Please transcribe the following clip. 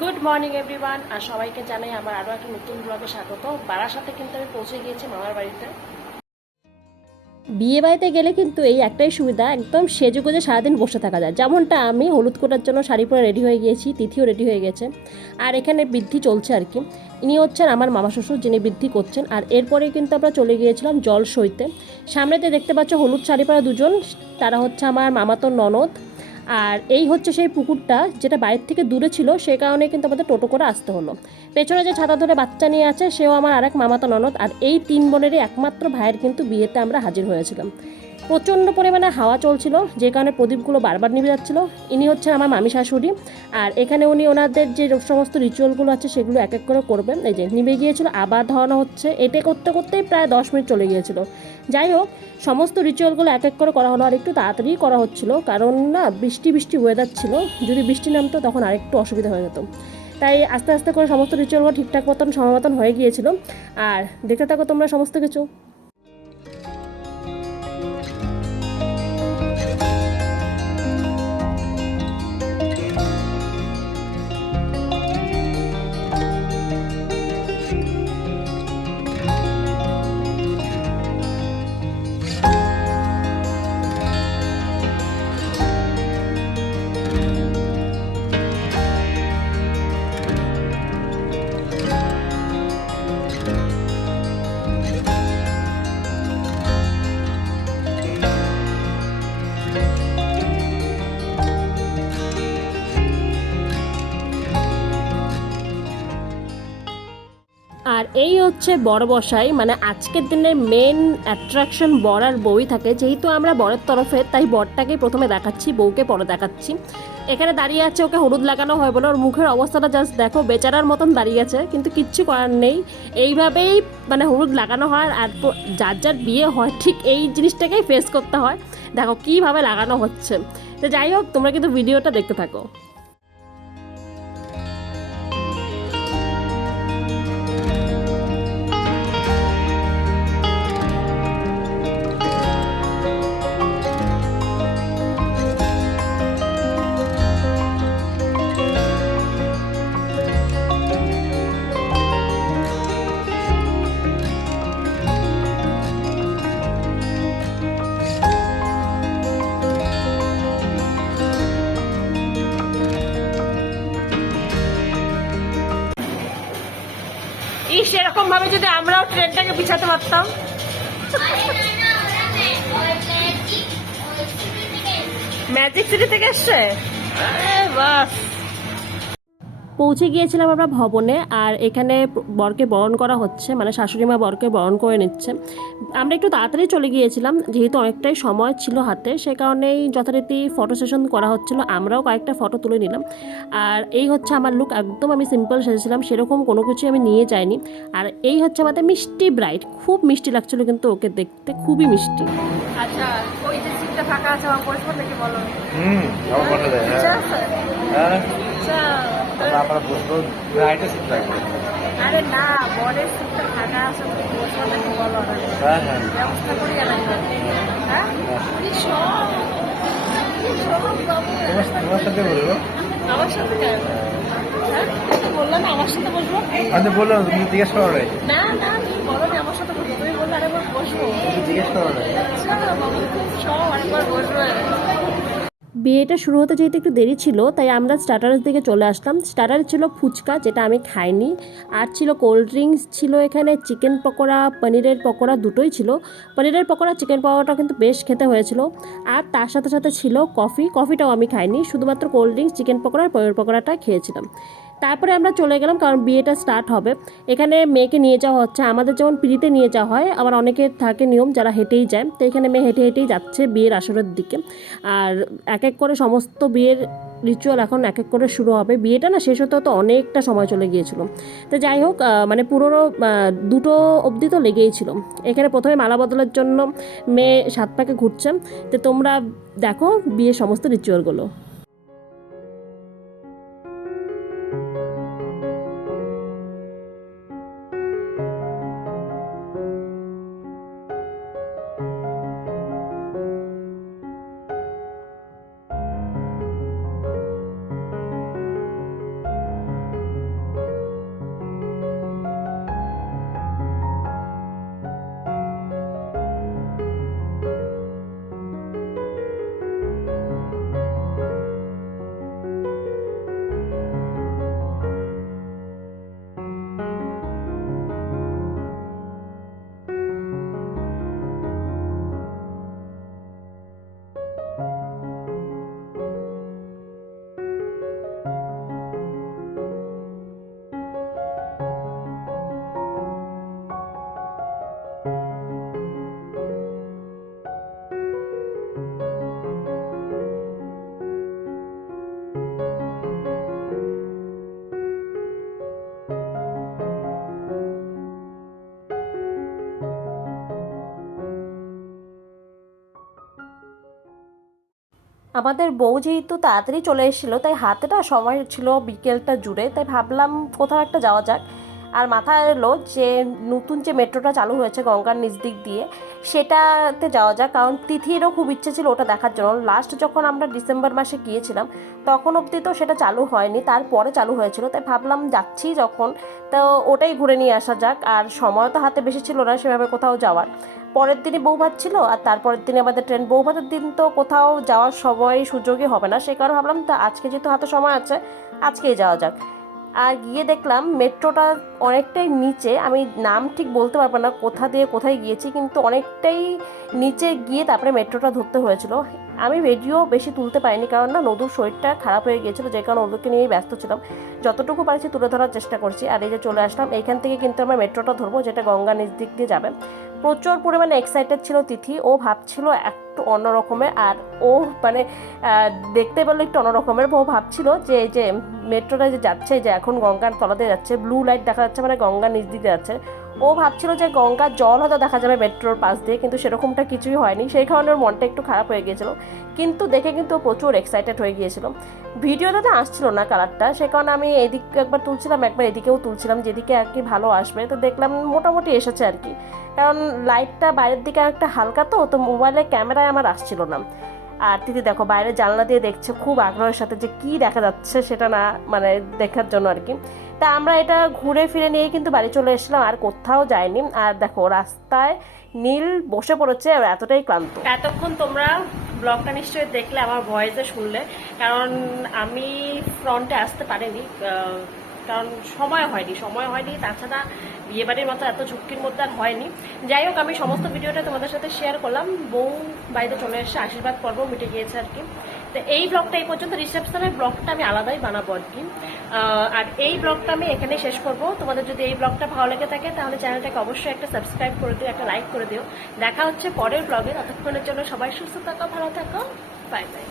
Good morning everyone, আর সবাইকে জানাই আমার আরও একটা নতুন ব্লগে স্বাগত। বারাসাতে কিন্তু আমি পৌঁছে গিয়েছি মামার বাড়িতে। বিয়ে বাড়িতে গেলে কিন্তু এই একটাই সুবিধা, একদম সেজেগুজে সারাদিন বসে থাকা যায়। যেমনটা আমি হলুদ কোটার জন্য শাড়ি পরে রেডি হয়ে গিয়েছি, তিথিও রেডি হয়ে গেছে। আর এখানে বৃদ্ধি চলছে আর কি। ইনি হচ্ছেন আমার মামা শ্বশুর, যিনি বৃদ্ধি করছেন। আর এরপরে কিন্তু আমরা চলে গিয়েছিলাম জল সইতে। সামনেতে দেখতে পাচ্ছ হলুদ শাড়ি পরা দুজন, তারা হচ্ছে আমার মামাতো ননদ। আর এই হচ্ছে সেই পুকুরটা, যেটা বাইরের থেকে দূরে ছিল, সে কারণে কিন্তু আমাদের টোটো করে আসতে হলো। পেছনে যে ছাতা ধরে বাচ্চা নিয়ে আছে, সেও আমার আরেক মামাতো ননদ। আর এই তিন বোনেরই একমাত্র ভাইয়ের কিন্তু বিয়েতে আমরা হাজির হয়েছিলাম। প্রচণ্ড পরিমাণে হাওয়া চলছিল, যে কারণে প্রদীপগুলো বারবার নিভে যাচ্ছিল। ইনি হচ্ছেন আমার মামি শাশুড়ি। আর এখানে উনি ওনাদের যে সমস্ত রিচুয়ালগুলো আছে সেগুলো এক এক করে করবেন। এই যে নিভে গিয়েছিল, আবার ধরানো হচ্ছে। এটা করতে করতেই প্রায় 10 মিনিট চলে গিয়েছিল। যাই হোক, সমস্ত রিচুয়ালগুলো এক এক করে করা হলো। আর একটু তাড়াতাড়ি করা হচ্ছিল, কারণ না বৃষ্টি বৃষ্টি ওয়েদার ছিল। যদি বৃষ্টি নামতো তখন আরেকটু অসুবিধা হয়ে যেত। তাই আস্তে আস্তে করে সমস্ত রিচুয়ালগুলো ঠিকঠাক মতন সময় মতন হয়ে গিয়েছিল। আর দেখতে থাকো তোমরা সমস্ত কিছু। আর এই হচ্ছে বড় বসাই, মানে আজকের দিনের মেন অ্যাট্রাকশন বর আর বউই থাকে। যেহেতু আমরা বরের তরফে, তাই বরটাকেই প্রথমে দেখাচ্ছি, বউকে পরে দেখাচ্ছি। এখানে দাঁড়িয়ে আছে, ওকে হলুদ লাগানো হয় বলে ওর মুখের অবস্থাটা জাস্ট দেখো, বেচারার মতন দাঁড়িয়ে আছে, কিন্তু কিচ্ছু করার নেই। এইভাবেই মানে হলুদ লাগানো হয়। আর যার যার বিয়ে হয় ঠিক এই জিনিসটাকেই ফেস করতে হয়। দেখো কীভাবে লাগানো হচ্ছে। তো যাই হোক, তোমরা কিন্তু ভিডিওটা দেখতে থাকো। সেরকম ভাবে যদি আমরাও ট্রেনটাকে বিছাতে পারতাম। ম্যাজিক সিটি থেকে এসছে, বাস। পৌঁছে গিয়েছিলাম আমরা ভবনে। আর এখানে বরকে বরণ করা হচ্ছে, মানে শাশুড়ি মা বরকে বরণ করে নিচ্ছে। আমরা একটু তাড়াতাড়ি চলে গিয়েছিলাম, যেহেতু অনেকটাই সময় ছিল হাতে, সে কারণেই যথারীতি ফটো সেশন করা হচ্ছিল। আমরাও কয়েকটা ফটো তুলে নিলাম। আর এই হচ্ছে আমার লুক, একদম আমি সিম্পল সেজেছিলাম, সেরকম কোনো কিছু আমি নিয়ে যাইনি। আর এই হচ্ছে আমাদের মিষ্টি ব্রাইড, খুব মিষ্টি লাগছিল কিন্তু ওকে দেখতে, খুবই মিষ্টি। আচ্ছা, ওই যে সিটটা ফাঁকা আছে, আমার বসবো নাকি বলো? আমার বলা যায়, হ্যাঁ। আচ্ছা, আমরা বসবো, রাইটে সিট থাকবে। আরে না, বরের সিটটা ফাঁকা আছে, বসবো নাকি বলো না? হ্যাঁ হ্যাঁ, ব্যবস্থা করি না। হ্যাঁ, তোমার সাথে বলবো। আমার সাথে কেন? হ্যাঁ, বললাম আমার সাথে বসবো। আমি বললাম, তুমি জিজ্ঞেস করো নাই। না না, তুমি বলো না আমার সাথে বসবো, তুমি বললে আরেকবার বসবো। জিজ্ঞেস করো নাই। আচ্ছা, বাবা খুব সব আরেকবার বসবো। বিয়েটা শুরু হতে যেহেতু একটু দেরি ছিল, তাই আমরা স্টার্টারের দিকে চলে আসলাম। স্টার্টারে ছিল ফুচকা, যেটা আমি খাইনি। আর ছিল কোল্ড ড্রিঙ্কস, ছিল এখানে চিকেন পকোড়া, পনিরের পকোড়া, দুটোই ছিল। পনিরের পকোড়া, চিকেন পকোড়াটা কিন্তু বেশ খেতে হয়েছিল। আর তার সাথে সাথে ছিল কফি, কফিটাও আমি খাইনি, শুধুমাত্র কোল্ড ড্রিঙ্কস, চিকেন পকোড়া আর পনির পকোড়াটা খেয়েছিলাম। তারপরে আমরা চলে গেলাম, কারণ বিয়েটা স্টার্ট হবে। এখানে মেয়েকে নিয়ে যাওয়া হচ্ছে, আমাদের যেমন পিড়িতে নিয়ে যাওয়া হয়, আবার অনেকের থাকে নিয়ম যারা হেঁটেই যায়। তো এখানে মেয়ে হেঁটে হেঁটেই যাচ্ছে বিয়ের আসরের দিকে। আর এক এক করে সমস্ত বিয়ের রিচুয়াল এখন এক এক করে শুরু হবে। বিয়েটা না শেষ হতে হতে অনেকটা সময় চলে গিয়েছিল। তো যাই হোক, মানে পুরোনো 2টো অবধি তো লেগেই ছিল। এখানে প্রথমে মালা বদলের জন্য মেয়ে 7 পাকে ঘুরছে। তো তোমরা দেখো বিয়ের সমস্ত রিচুয়ালগুলো। আমাদের বউ যেহেতু তাড়াতাড়ি চলে এসেছিলো, তাই হাতেটা সময় ছিল বিকেলটা জুড়ে, তাই ভাবলাম কোথাও একটা যাওয়া যাক। আর মাথায় এলো যে নতুন যে মেট্রোটা চালু হয়েছে গঙ্গার নিচ দিক দিয়ে, সেটাতে যাওয়া যাক, কারণ তিথিরও খুব ইচ্ছে ছিল ওটা দেখার জন্য। লাস্ট যখন আমরা ডিসেম্বর মাসে গিয়েছিলাম তখন অবধি তো সেটা চালু হয়নি, তারপরে চালু হয়েছিল, তাই ভাবলাম যাচ্ছি যখন, তো ওটাই ঘুরে নিয়ে আসা যাক। আর সময় তো হাতে বেশি ছিল না সেভাবে কোথাও যাওয়ার। পরের দিনই বৌভাত ছিল, আর তারপরের দিনে আমাদের ট্রেন। বৌভাতের দিন তো কোথাও যাওয়ার সময় সুযোগই হবে না, সেই কারণে ভাবলাম তা আজকে যেহেতু হাতে সময় আছে আজকেই যাওয়া যাক। আর গিয়ে দেখলাম মেট্রোটা অনেকটাই নিচে, আমি নাম ঠিক বলতে পারবো না কোথা দিয়ে কোথায় গিয়েছি, কিন্তু অনেকটাই নিচে গিয়ে তারপরে মেট্রোটা ধরতে হয়েছিল। আমি ভিডিও বেশি তুলতে পারিনি, কারণ না নদুর শরীরটা খারাপ হয়ে গিয়েছিলো, যে কারণে ওদেরকে নিয়েই ব্যস্ত ছিলাম। যতটুকু পারছি তুলে ধরার চেষ্টা করছি। আর এই যে চলে আসলাম, এইখান থেকে কিন্তু আমরা মেট্রোটা ধরবো যেটা গঙ্গা নিচ দিক দিয়ে যাবে। প্রচুর পরিমাণে এক্সাইটেড ছিল তিথি, ও ভাবছিল একটু অন্য রকমের, আর ও মানে দেখতে পেলো একটু অন্য রকমের। ও ভাবছিল যে এই যে মেট্রোটা যে যাচ্ছে, যে এখন গঙ্গার তলাতে যাচ্ছে, ব্লু লাইট দেখা যাচ্ছে, মানে গঙ্গার নিচ দিকে যাচ্ছে। ও ভাবছিল যে গঙ্গার জল হয়তো দেখা যাবে মেট্রোর পাশ দিয়ে, কিন্তু সেরকমটা কিছুই হয়নি। সেই কারণে ওর মনটা একটু খারাপ হয়ে গিয়েছিল, কিন্তু দেখে কিন্তু ও প্রচুর এক্সাইটেড হয়ে গিয়েছিল। ভিডিওটাতে আসছিল না কালারটা, সে কারণে আমি এদিকে একবার তুলছিলাম, একবার এদিকেও তুলছিলাম, যেদিকে আর কি ভালো আসবে। তো দেখলাম মোটামুটি এসেছে আর কি, কারণ লাইটটা বাইরের দিকে একটা হালকা, তো তো মোবাইলের ক্যামেরায় আমার আসছিল না। আর দিদি দেখো বাইরে জানলা দিয়ে দেখছে খুব আগ্রহের সাথে, যে কি দেখা যাচ্ছে সেটা না মানে দেখার জন্য আর কি। তা আমরা এটা ঘুরে ফিরে নিয়ে কিন্তু বাড়ি চলে এসেছিলাম, আর কোথাও যাইনি। আর দেখো রাস্তায় নীল বসে পড়েছে, আর এতটাই ক্লান্ত। এতক্ষণ তোমরা ব্লগটা নিশ্চয়ই দেখলে, আমার ভয়েসে শুনলে, কারণ আমি ফ্রন্টে আসতে পারিনি, কারণ সময় হয়নি। তাছাড়া বিয়েবাড়ির মতো এত ঝুঁকির মধ্যে আর হয়নি। যাই হোক, আমি সমস্ত ভিডিওটা তোমাদের সাথে শেয়ার করলাম। বউ বাড়িতে চলে এসে আশীর্বাদ পর্ব মিটে গিয়েছে আর কি। তো এই ব্লগটা এই পর্যন্ত, রিসেপশনের ব্লগটা আমি আলাদাই বানাবো আর কি। আর এই ব্লগটা আমি এখানেই শেষ করব। তোমাদের যদি এই ব্লগটা ভালো লেগে থাকে তাহলে চ্যানেলটাকে অবশ্যই একটা সাবস্ক্রাইব করে দিও, একটা লাইক করে দিও। দেখা হচ্ছে পরের ব্লগে। ততক্ষণের জন্য সবাই সুস্থ থাকো, ভালো থাকো, বাই বাই।